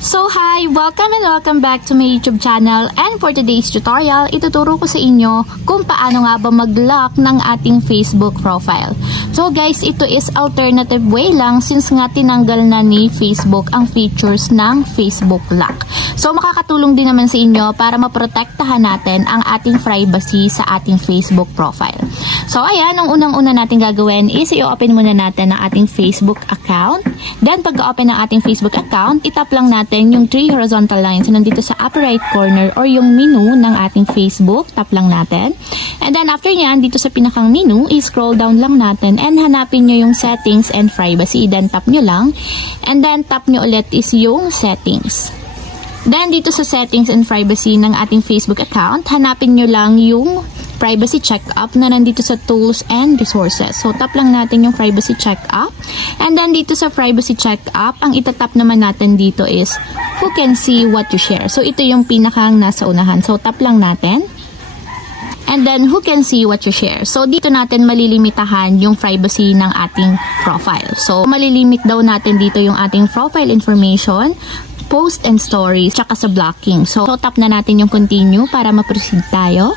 So hi! Welcome and welcome back to my YouTube channel, and for today's tutorial, ituturo ko sa inyo kung paano nga ba mag-lock ng ating Facebook profile. So guys, ito is alternative way lang since nga tinanggal na ni Facebook ang features ng Facebook lock. So makakatulong din naman sa inyo para maprotektahan natin ang ating privacy sa ating Facebook profile. So ayan, ang unang-una natin gagawin is i-open muna natin ang ating Facebook account. Then pag-open ng ating Facebook account, itap lang natin yung 3 horizontal lines na nandito sa upper right corner or yung menu ng ating Facebook. Tap lang natin. And then after nyan, dito sa pinakang menu, i-scroll down lang natin and hanapin nyo yung settings and privacy. Then tap nyo lang. And then tap nyo ulit is yung settings. Then dito sa settings and privacy ng ating Facebook account, hanapin nyo lang yung privacy checkup na nandito sa tools and resources. So tap lang natin yung privacy checkup. And then dito sa privacy checkup, ang itatap naman natin dito is who can see what you share. So ito yung pinakang nasa unahan. So tap lang natin. And then who can see what you share. So dito natin malilimitahan yung privacy ng ating profile. So malilimit daw natin dito yung ating profile information, post and stories, tsaka sa blocking. So tap na natin yung continue para ma-proceed tayo.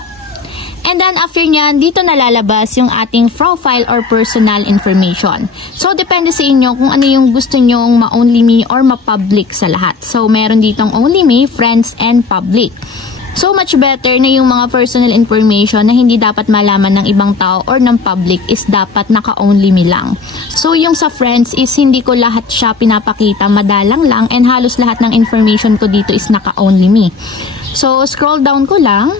And then after nyan, dito nalalabas yung ating profile or personal information. So depende sa inyo kung ano yung gusto nyong ma-only me or ma-public sa lahat. So meron ditong only me, friends, and public. So much better na yung mga personal information na hindi dapat malaman ng ibang tao or ng public is dapat naka-only me lang. So yung sa friends is hindi ko lahat siya pinapakita, madalang lang, and halos lahat ng information ko dito is naka-only me. So scroll down ko lang.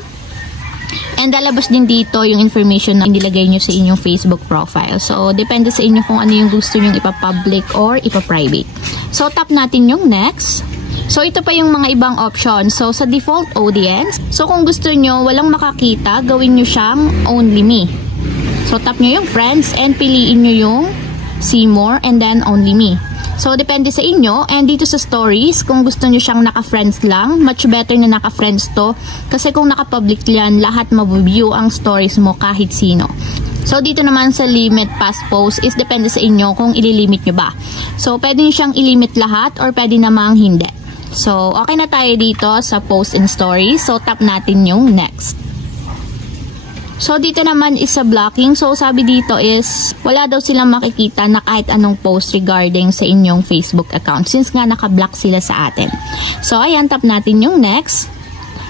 And lalabas din dito yung information na nilagay nyo sa inyong Facebook profile. So, depende sa inyo kung ano yung gusto nyo ipa-public or ipa-private. So, tap natin yung next. So, ito pa yung mga ibang options. So, sa default audience, so kung gusto nyo walang makakita, gawin nyo siyang only me. So, tap nyo yung friends and piliin nyo yung see more and then only me. So, depende sa inyo. And dito sa stories, kung gusto nyo siyang naka-friends lang, much better na naka-friends to. Kasi kung naka-public yan, lahat mabuview ang stories mo kahit sino. So, dito naman sa limit past post is depende sa inyo kung ililimit nyo ba. So, pwede nyo siyang ilimit lahat or pwede namang hindi. So, okay na tayo dito sa post and stories. So, tap natin yung next. So, dito naman is sa blocking. So, sabi dito is, wala daw silang makikita na kahit anong post regarding sa inyong Facebook account since nga naka-block sila sa atin. So, ayan, tap natin yung next.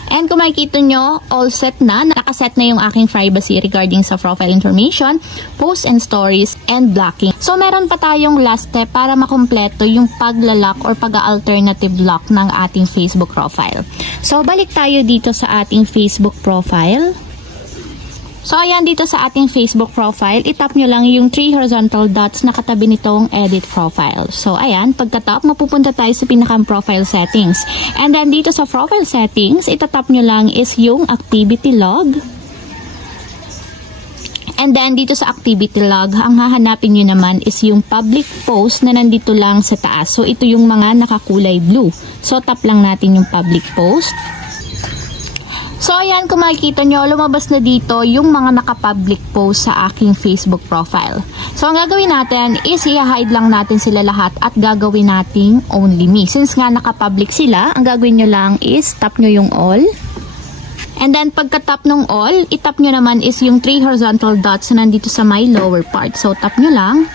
And kung makikita nyo, all set na. Nakaset na yung aking privacy regarding sa profile information, post and stories, and blocking. So, meron pa tayong last step para makumpleto yung paglalak or pag-alternative lock ng ating Facebook profile. So, balik tayo dito sa ating Facebook profile. So, ayan, dito sa ating Facebook profile, itap nyo lang yung 3 horizontal dots na katabi nitong edit profile. So, ayan, pagkatap, mapupunta tayo sa pinakang profile settings. And then, dito sa profile settings, itatap nyo lang is yung activity log. And then, dito sa activity log, ang hahanapin nyo naman is yung public post na nandito lang sa taas. So, ito yung mga nakakulay blue. So, tap lang natin yung public post. So, ayan, kung makikita nyo, lumabas na dito yung mga naka-public post sa aking Facebook profile. So, ang gagawin natin is i-hide lang natin sila lahat at gagawin nating only me. Since nga naka-public sila, ang gagawin nyo lang is tap nyo yung all. And then, pagka-tap nung all, itap nyo naman is yung 3 horizontal dots na nandito sa my lower part. So, tap nyo lang.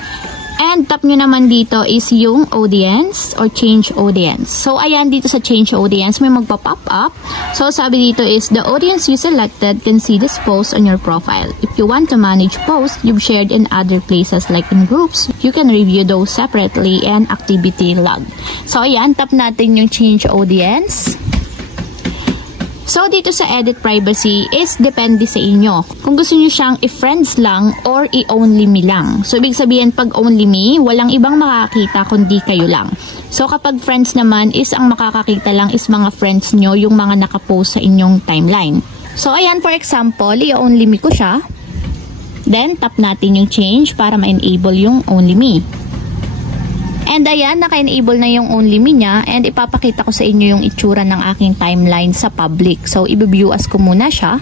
And tap nyo naman dito is yung audience or change audience. So, ayan, dito sa change audience, may magpa-pop up. So, sabi dito is, the audience you selected can see this post on your profile. If you want to manage posts you've shared in other places like in groups, you can review those separately and activity log. So, ayan, tap natin yung change audience. So, dito sa edit privacy is depende sa inyo. Kung gusto nyo siyang i-friends lang or i-only me lang. So, ibig sabihin pag only me, walang ibang makakita kundi kayo lang. So, kapag friends naman is ang makakakita lang is mga friends nyo, yung mga nakapost sa inyong timeline. So, ayan, for example, i-only me ko siya. Then, tap natin yung change para ma-enable yung only me. And ayan, naka-enable na yung only me niya and ipapakita ko sa inyo yung itsura ng aking timeline sa public. So, i-view as ko muna siya.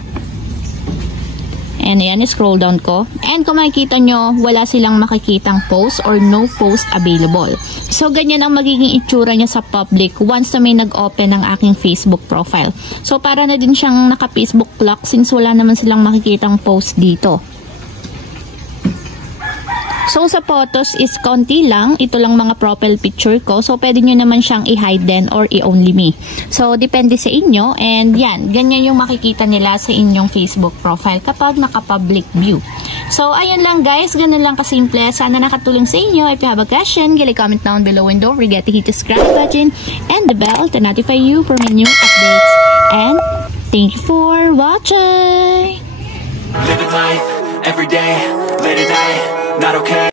And ayan, scroll down ko. And kung makikita nyo, wala silang makikitang post or no post available. So, ganyan ang magiging itsura niya sa public once na may nag-open ng aking Facebook profile. So, para na din siyang naka-Facebook clock since wala naman silang makikitang post dito. So, sa photos is konti lang. Ito lang mga profile picture ko. So, pwede nyo naman siyang i-hide din or i-only me. So, depende sa inyo. And yan, ganyan yung makikita nila sa inyong Facebook profile kapag naka-public view. So, ayan lang guys. Ganun lang kasimple. Sana nakatulong sa inyo. If you have a question, comment down below and don't forget to hit the subscribe button and the bell to notify you for my new updates. And thank you for watching! Living life, every day, late at night, not okay.